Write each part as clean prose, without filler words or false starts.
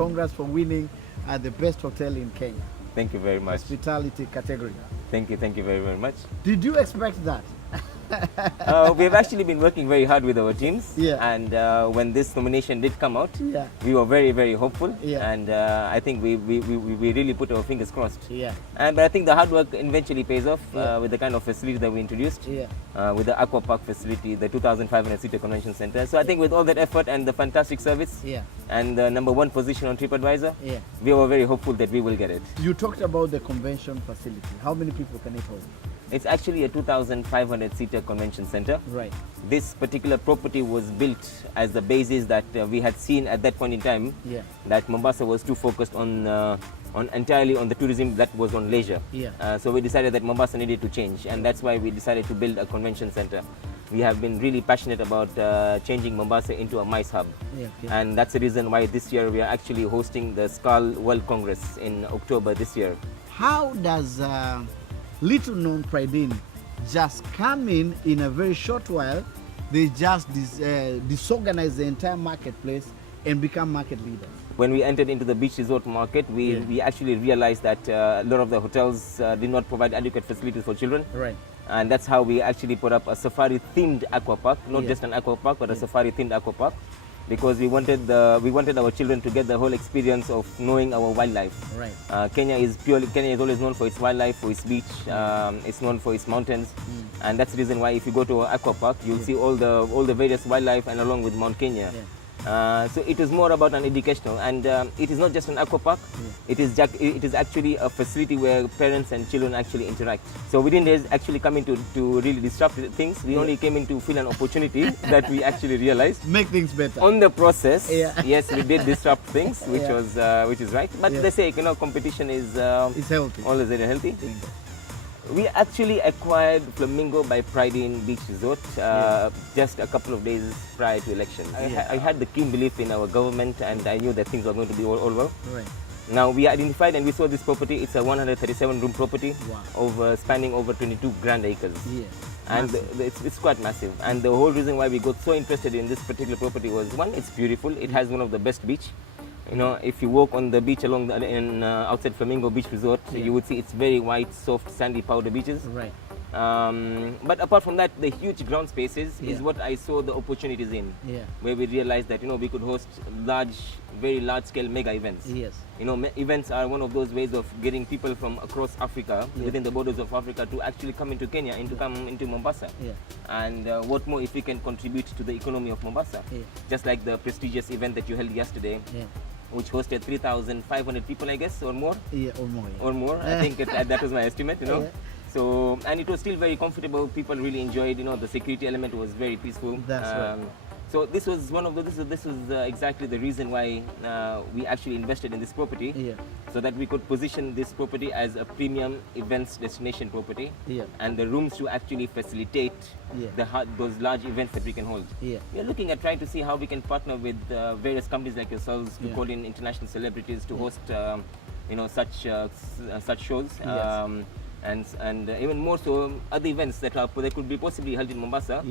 congrats for winning the best hotel in Kenya. Thank you very much. Hospitality category. Thank you very, very much. Did you expect that? We've actually been working very hard with our teams, and when this nomination did come out, we were very, very hopeful, and I think we really put our fingers crossed. But I think the hard work eventually pays off with the kind of facility that we introduced, with the Aqua Park facility, the 2,500-seater convention center. So I think with all that effort and the fantastic service, and the #1 position on TripAdvisor, we were very hopeful that we will get it. You talked about the convention facility. How many people can it hold? It's actually a 2,500-seater convention center. Right. This particular property was built as the basis that we had seen at that point in time, that Mombasa was too focused on entirely on the tourism that was on leisure. So we decided that Mombasa needed to change, and that's why we decided to build a convention center. We have been really passionate about changing Mombasa into a MICE hub, and that's the reason why this year we are actually hosting the SCAL World Congress in October this year. How does little known PrideInn just come in a very short while? They just disorganize the entire marketplace and become market leaders. When we entered into the beach resort market, we actually realized that a lot of the hotels did not provide adequate facilities for children. Right. And that's how we actually put up a safari-themed aqua park, not just an aqua park, but a safari-themed aqua park, because we wanted our children to get the whole experience of knowing our wildlife. Right. Kenya is always known for its wildlife, for its beach. It's known for its mountains, and that's the reason why if you go to an aqua park, you'll see all the various wildlife, and along with Mount Kenya. So it is more about an educational, and it is not just an aqua park. It is actually a facility where parents and children actually interact. So we didn't actually come in to really disrupt things. We only came in to fill an opportunity that we actually realized. Make things better. On the process, yes, we did disrupt things, which is right. But they say, competition is it's healthy. Always very healthy. We actually acquired Flamingo by PrideInn Beach Resort just a couple of days prior to election. I had the keen belief in our government, and I knew that things were going to be all well. Right. Now we identified and we saw this property. It's a 137-room property, spanning over 22 grand acres. And it's quite massive. And the whole reason why we got so interested in this particular property was, one, it's beautiful. It has one of the best beach. If you walk on the beach along outside Flamingo Beach Resort, you would see it's very white, soft, sandy powder beaches. Right. But apart from that, the huge ground spaces is what I saw the opportunities in. Where we realized that we could host very large-scale mega events. Events are one of those ways of getting people from across Africa, within the borders of Africa, to actually come into Kenya and to come into Mombasa. And what more if we can contribute to the economy of Mombasa? Just like the prestigious event that you held yesterday, which hosted 3,500 people, I guess, or more. Or more. I think that was my estimate. So, and it was still very comfortable. People really enjoyed. The security element was very peaceful. That's right. So this was one of the. This was exactly the reason why we actually invested in this property, so that we could position this property as a premium events destination property, and the rooms to actually facilitate those large events that we can hold. We are looking at trying to see how we can partner with various companies like yourselves to call in international celebrities to host, such shows. And even more so, other events that could be possibly held in Mombasa.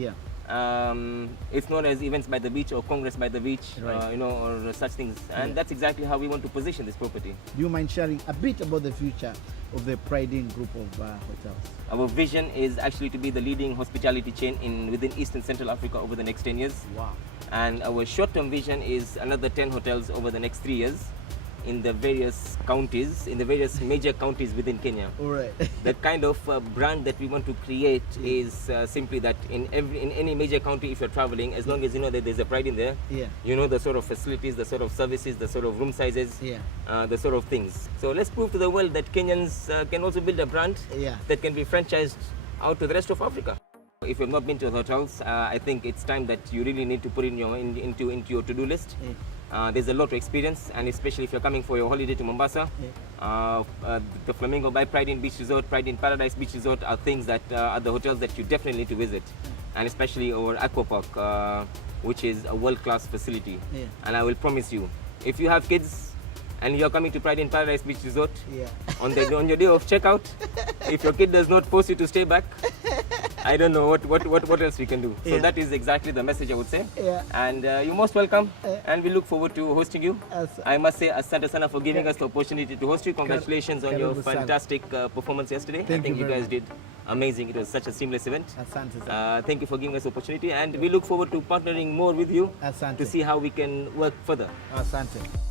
It's known as events by the beach or Congress by the beach, or such things. And that's exactly how we want to position this property. Do you mind sharing a bit about the future of the PrideInn group of hotels? Our vision is actually to be the leading hospitality chain within East and Central Africa over the next 10 years. Wow. And our short-term vision is another 10 hotels over the next 3 years. In the various counties, in the various major counties within Kenya. All right. The kind of brand that we want to create is simply that in any major county, if you're traveling, as long as you know that there's a PrideInn there, you know the sort of facilities, the sort of services, the sort of room sizes, the sort of things. So let's prove to the world that Kenyans can also build a brand that can be franchised out to the rest of Africa. If you've not been to hotels, I think it's time that you really need to put into your to-do list. There's a lot to experience, and especially if you're coming for your holiday to Mombasa, the Flamingo by PrideInn Beach Resort, PrideInn Paradise Beach Resort are things that are the hotels that you definitely need to visit, and especially our Aqua Park, which is a world-class facility. And I will promise you, if you have kids and you're coming to PrideInn Paradise Beach Resort, on your day of checkout, if your kid does not force you to stay back, I don't know what else we can do. So that is exactly the message I would say. Yeah. And you're most welcome. And we look forward to hosting you. I must say, asante sana for giving us the opportunity to host you. Congratulations on your fantastic performance yesterday. I think you guys did amazing. It was such a seamless event. Thank you for giving us the opportunity, and we look forward to partnering more with you to see how we can work further. Asante.